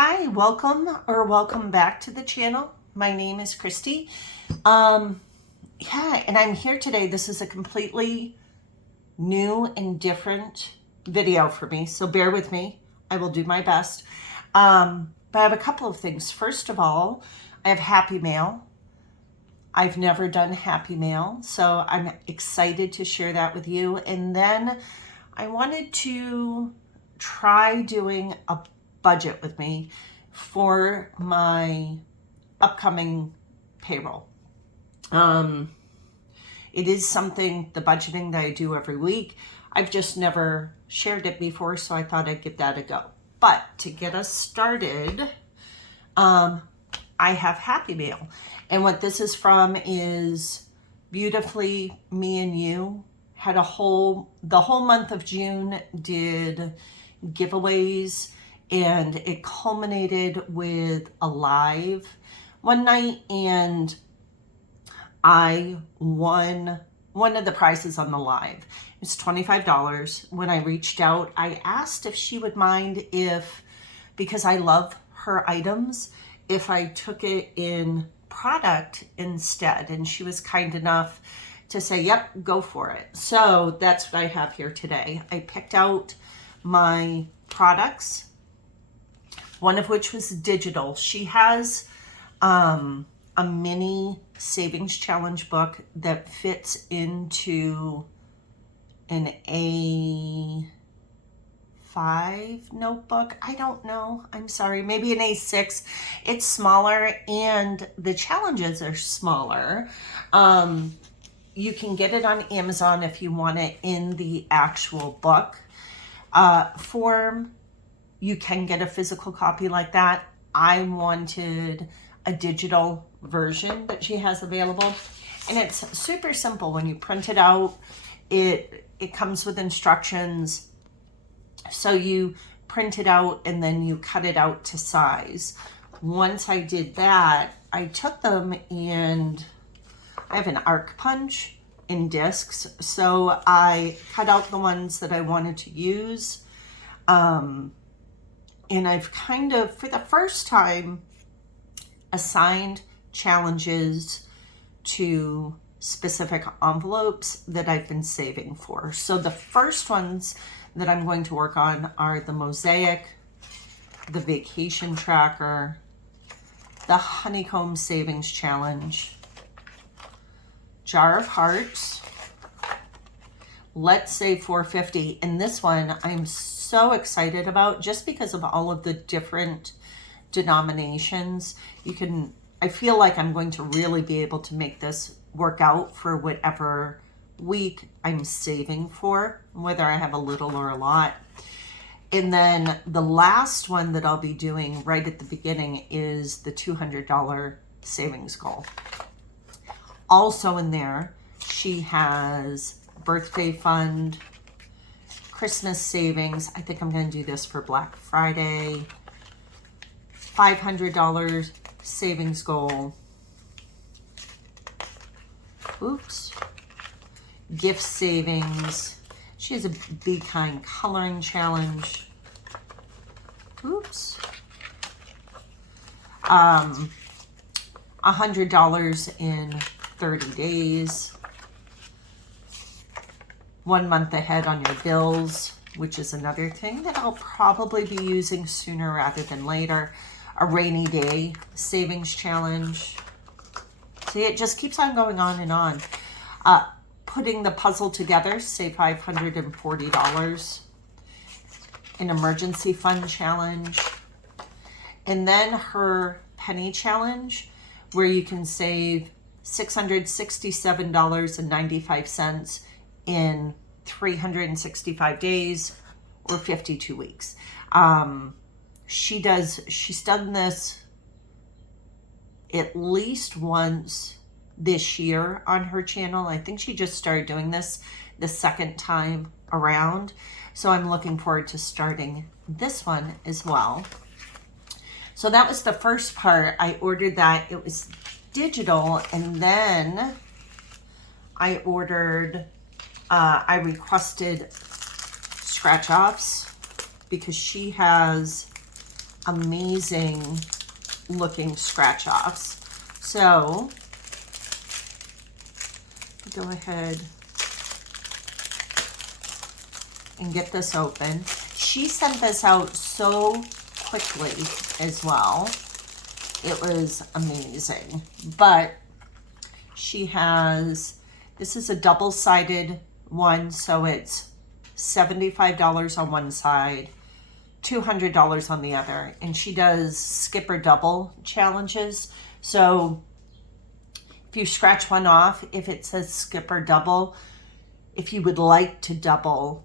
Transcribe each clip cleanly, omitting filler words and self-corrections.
Hi, welcome back to the channel. My name is Christy. And I'm here today. This is a completely new and different video for me, so bear with me. I will do my best. But I have a couple of things. First of all, I have Happy Mail. I've never done Happy Mail, so I'm excited to share that with you. And then I wanted to try doing a budget with me for my upcoming payroll. It is something, the budgeting that I do every week. I've just never shared it before, so I thought I'd give that a go. But to get us started, I have Happy Mail. And what this is from is Beautifully Me and You. Had the whole month of June did giveaways, and it culminated with a live one night, and I won one of the prizes on the live. It's $25. When I reached out, I asked if she would mind because I love her items, if I took it in product instead, and she was kind enough to say, yep, go for it. So that's what I have here today. I picked out my products, one of which was digital. She has a mini savings challenge book that fits into an A5 notebook. I don't know. I'm sorry. Maybe an A6. It's smaller and the challenges are smaller. You can get it on Amazon if you want it in the actual book form. You can get a physical copy like that. I wanted a digital version that she has available. And it's super simple. When you print it out, it comes with instructions. So you print it out and then you cut it out to size. Once I did that, I took them and I have an arc punch in discs. So I cut out the ones that I wanted to use. And I've kind of, for the first time, assigned challenges to specific envelopes that I've been saving for. So the first ones that I'm going to work on are the mosaic, the vacation tracker, the honeycomb savings challenge, jar of hearts, let's save $4.50. And this one I'm so excited about just because of all of the different denominations. I feel like I'm going to really be able to make this work out for whatever week I'm saving for, whether I have a little or a lot. And then the last one that I'll be doing right at the beginning is the $200 savings goal. Also in there, she has birthday fund, Christmas savings. I think I'm going to do this for Black Friday. $500 savings goal. Oops. Gift savings. She has a Be Kind coloring challenge. Oops. $100 in 30 days. 1 month ahead on your bills, which is another thing that I'll probably be using sooner rather than later. A rainy day savings challenge. See, it just keeps on going on and on. Putting the puzzle together, save $540. An emergency fund challenge. And then her penny challenge, where you can save $667.95 in 365 days or 52 weeks. She's done this at least once this year on her channel. I think she just started doing this the second time around. So I'm looking forward to starting this one as well. So that was the first part. I ordered that. It was digital, and then I requested scratch offs because she has amazing looking scratch offs. So go ahead and get this open. She sent this out so quickly as well. It was amazing. But she has, this is a double-sided one, so it's $75 on one side, $200 on the other. And she does skip or double challenges. So if you scratch one off, if it says skip or double, if you would like to double,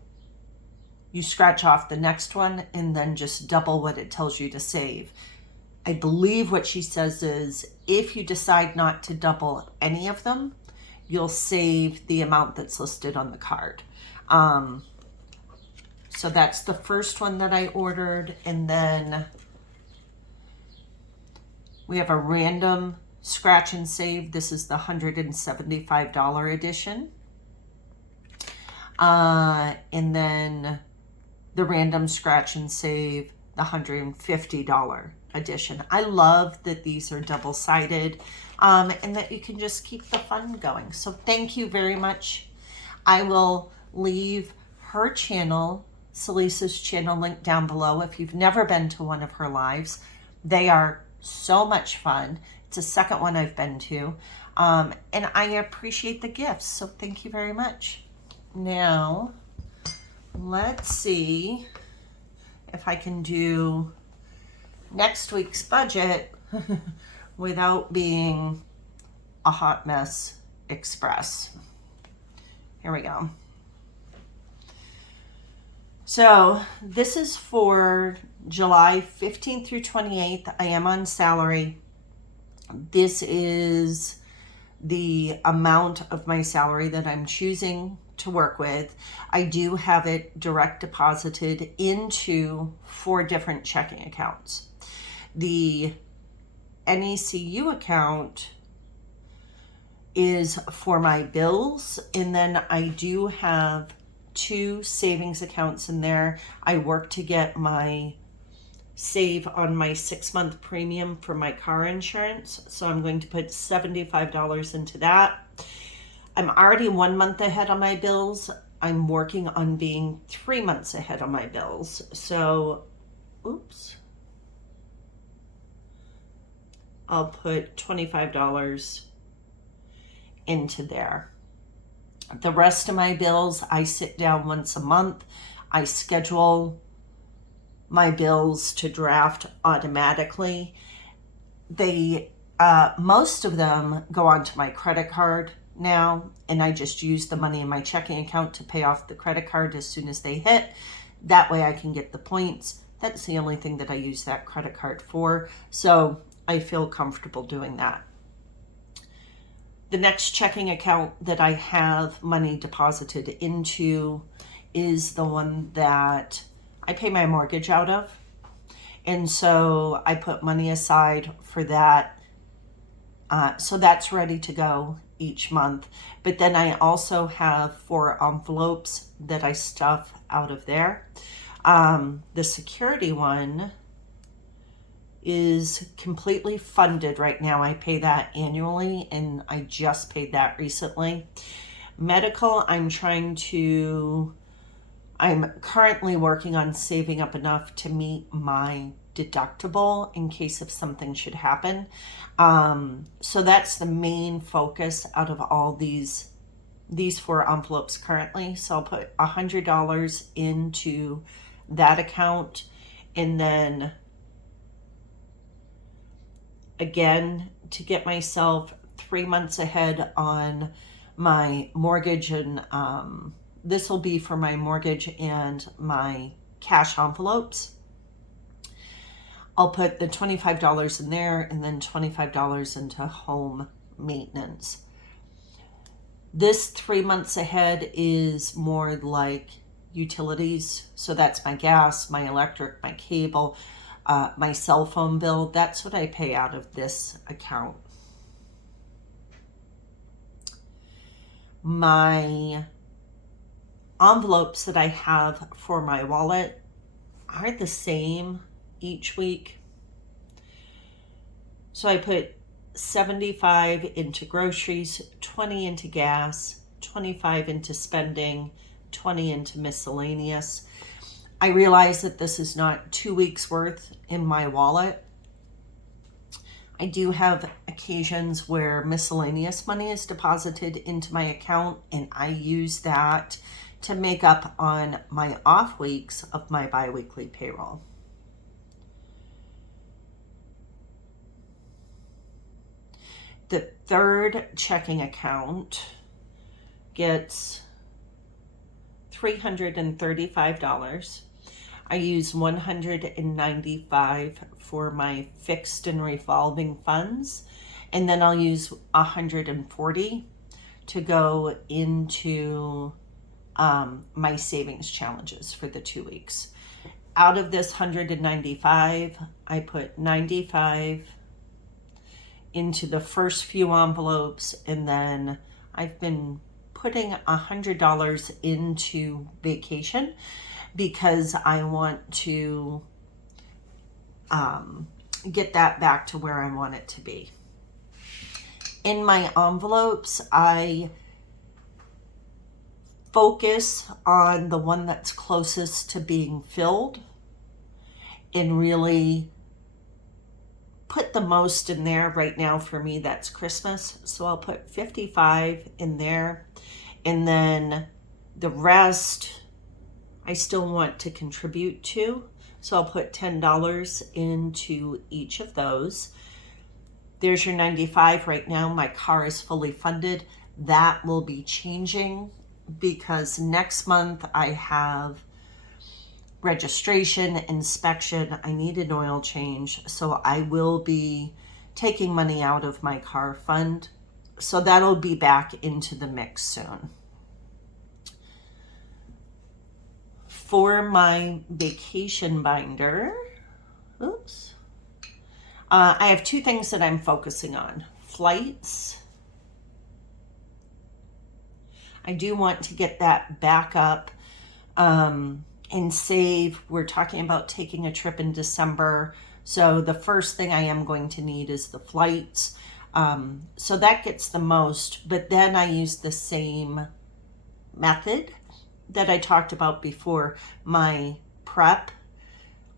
you scratch off the next one and then just double what it tells you to save. I believe what she says is if you decide not to double any of them, you'll save the amount that's listed on the card. So that's the first one that I ordered. And then we have a random scratch and save. This is the $175 edition. And then the random scratch and save, the $150 edition. I love that these are double-sided and that you can just keep the fun going. So thank you very much. I will leave her channel, Salisa's channel, link down below. If you've never been to one of her lives, they are so much fun. It's the second one I've been to. And I appreciate the gifts. So thank you very much. Now, let's see if I can do next week's budget without being a hot mess express. Here we go. So this is for July 15th through 28th. I am on salary. This is the amount of my salary that I'm choosing to work with. I do have it direct deposited into 4 different checking accounts. The NECU account is for my bills, and then I do have 2 savings accounts in there. I work to get my save on my 6-month premium for my car insurance, so I'm going to put $75 into that. I'm already 1 month ahead on my bills. I'm working on being 3 months ahead on my bills. So, oops. I'll put $25 into there. The rest of my bills, I sit down once a month. I schedule my bills to draft automatically. Most of them go onto my credit card now, and I just use the money in my checking account to pay off the credit card as soon as they hit. That way I can get the points. That's the only thing that I use that credit card for. So I feel comfortable doing that. The next checking account that I have money deposited into is the one that I pay my mortgage out of. And so I put money aside for that. So that's ready to go each month. But then I also have 4 envelopes that I stuff out of there. The security one is completely funded right now. I pay that annually, and I just paid that recently. Medical, I'm currently working on saving up enough to meet my deductible in case if something should happen. So that's the main focus out of all these 4 envelopes currently. So I'll put $100 into that account, and then again, to get myself 3 months ahead on my mortgage, and this will be for my mortgage and my cash envelopes. I'll put the $25 in there, and then $25 into home maintenance. This 3 months ahead is more like utilities. So that's my gas, my electric, my cable, my cell phone bill. That's what I pay out of this account. My envelopes that I have for my wallet are the same each week. So I put 75 into groceries, 20 into gas, 25 into spending, 20 into miscellaneous. I realize that this is not 2 weeks worth in my wallet. I do have occasions where miscellaneous money is deposited into my account, and I use that to make up on my off weeks of my biweekly payroll. The third checking account gets $335. I use $195 for my fixed and revolving funds, and then I'll use $140 to go into my savings challenges for the 2 weeks. Out of this $195, I put $95 into the first few envelopes, and then I've been putting $100 into vacation because I want to get that back to where I want it to be. In my envelopes, I focus on the one that's closest to being filled and really put the most in there. Right now for me, that's Christmas. So I'll put 55 in there, and then the rest I still want to contribute to. So I'll put $10 into each of those. There's your 95 right now. My car is fully funded. That will be changing because next month I have registration, inspection. I need an oil change. So I will be taking money out of my car fund. So that'll be back into the mix soon. For my vacation binder, I have two things that I'm focusing on. Flights. I do want to get that back up and save. We're talking about taking a trip in December. So the first thing I am going to need is the flights. So that gets the most, but then I use the same method that I talked about before. My prep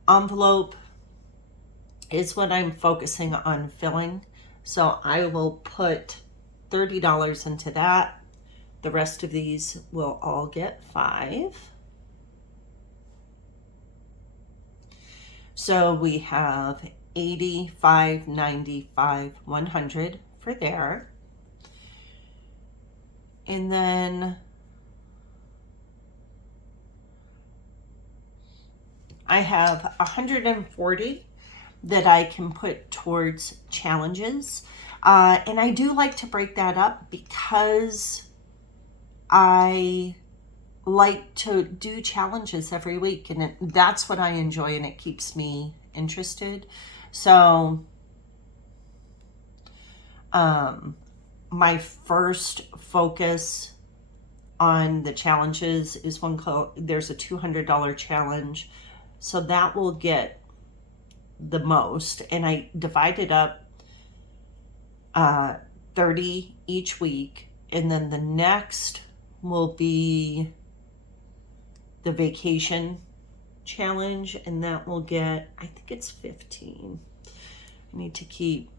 envelope is what I'm focusing on filling. So I will put $30 into that. The rest of these will all get $5. So we have 85, 95, 100 for there. And then I have 140 that I can put towards challenges. And I do like to break that up because I like to do challenges every week, and that's what I enjoy, and it keeps me interested. So my first focus on the challenges is one called, there's a $200 challenge. So that will get the most, and I divide it up 30 each week, and then the next will be the vacation challenge, and that will get, I think it's 15. I need to keep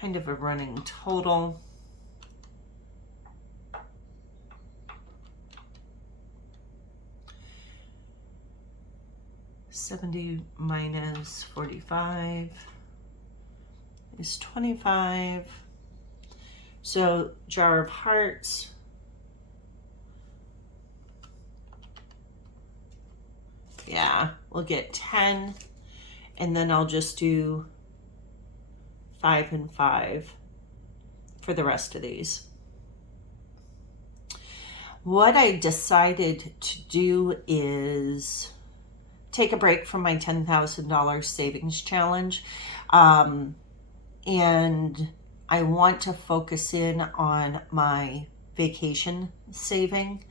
kind of a running total. $70 minus 45 is 25. So jar of hearts, yeah, we'll get 10, and then I'll just do 5 and 5 for the rest of these. What I decided to do is take a break from my $10,000 savings challenge. And I want to focus in on my vacation saving.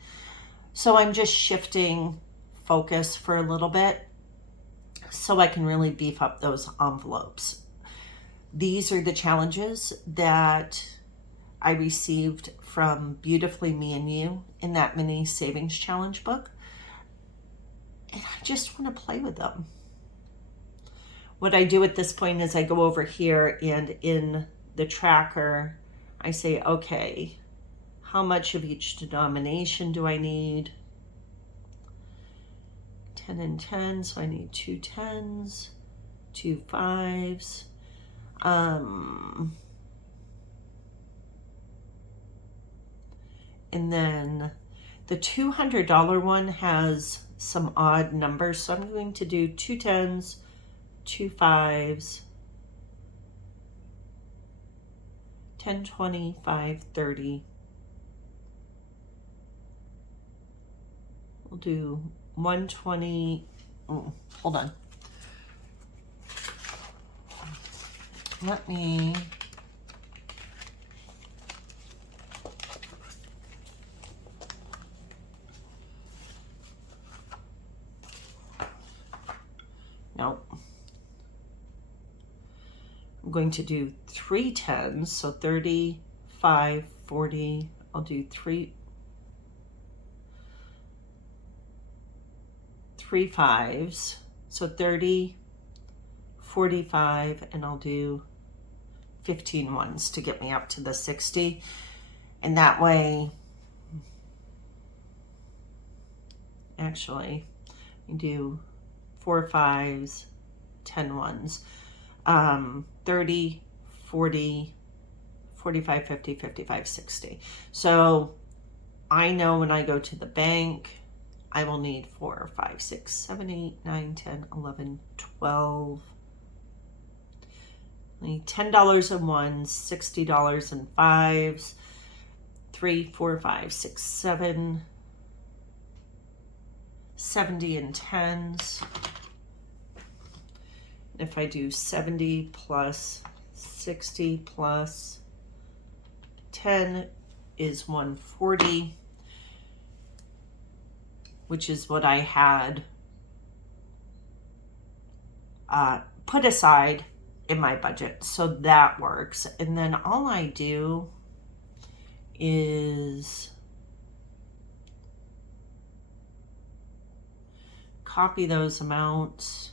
So I'm just shifting focus for a little bit so I can really beef up those envelopes. These are the challenges that I received from Beautifully Me and You in that mini savings challenge book. And I just want to play with them. What I do at this point is I go over here and in the tracker, I say, okay, how much of each denomination do I need? 10 and 10, so I need 2 10s, 2 5s. And then the $200 one has some odd numbers, so I'm going to do 2 10s, 2 5s, 10, 20, 5, 30. We'll do 120. Hold on. Let me nope. I'm going to do 3 10s, so 30, 5, 40. I'll do 3 5s, so 30, 45, and I'll do 15 ones to get me up to the 60. And that way, actually, you do 4 5s, 10 ones, 30, 40, 45, 50, 55, 60. So I know when I go to the bank, I will need 4, 5, 6, 7, 8, 9, 10, 11, 12. I need $10 in ones, $60 in fives, 3, 4, 5, 6, 7, 70 in 10s. If I do 70 plus 60 plus 10 is 140, which is what I had put aside in my budget. So that works. And then all I do is copy those amounts.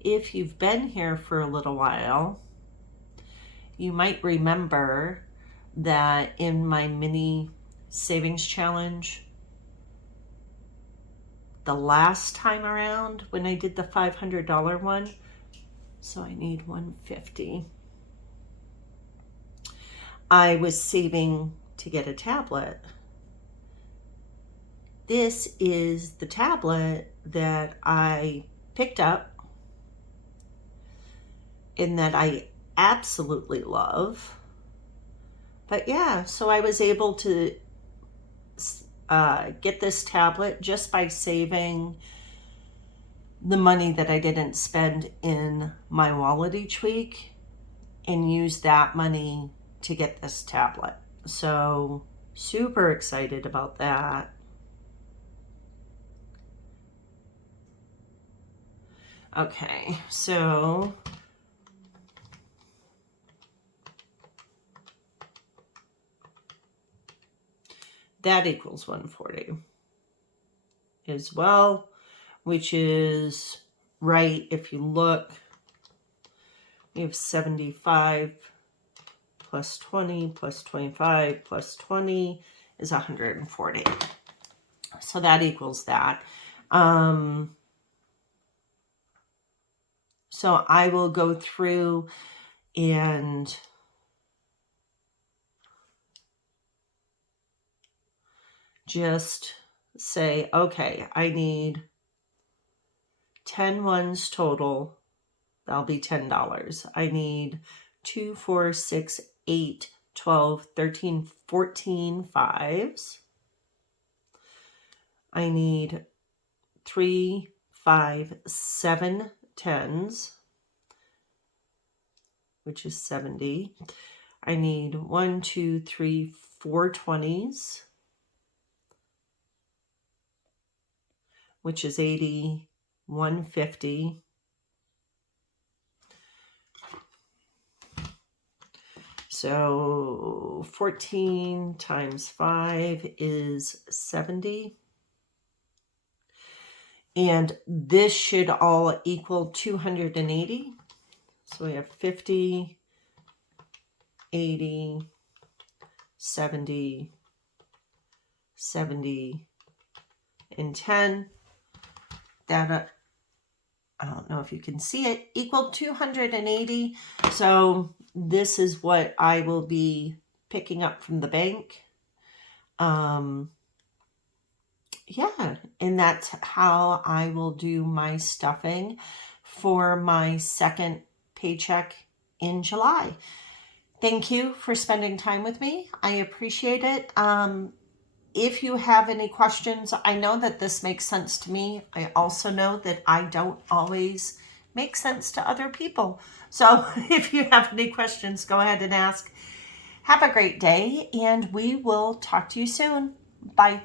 If you've been here for a little while, you might remember that in my mini savings challenge, the last time around when I did the $500 one, so I need 150. I was saving to get a tablet. This is the tablet that I picked up and that I absolutely love. But yeah, so I was able to get this tablet just by saving the money that I didn't spend in my wallet each week and use that money to get this tablet. So super excited about that. Okay, so that equals 140 as well, which is right. If you look, we have 75 plus 20 plus 25 plus 20 is 140. So that equals that. So I will go through and just say, okay, I need 10 ones total. That'll be $10. I need 2, 4, 6, 8, 12, 13, 14 fives. I need 3, 5, 7 10s. which is 70. I need 1, 2, 3, 4 20s, which is 80, 150. So 14 times 5 is 70. And this should all equal 280. So we have 50, 80, 70, 70, and 10. That, I don't know if you can see it, equal 280. So this is what I will be picking up from the bank. Yeah, and that's how I will do my stuffing for my second paycheck in July. Thank you for spending time with me. I appreciate it. If you have any questions, I know that this makes sense to me. I also know that I don't always make sense to other people. So if you have any questions, go ahead and ask. Have a great day, and we will talk to you soon. Bye.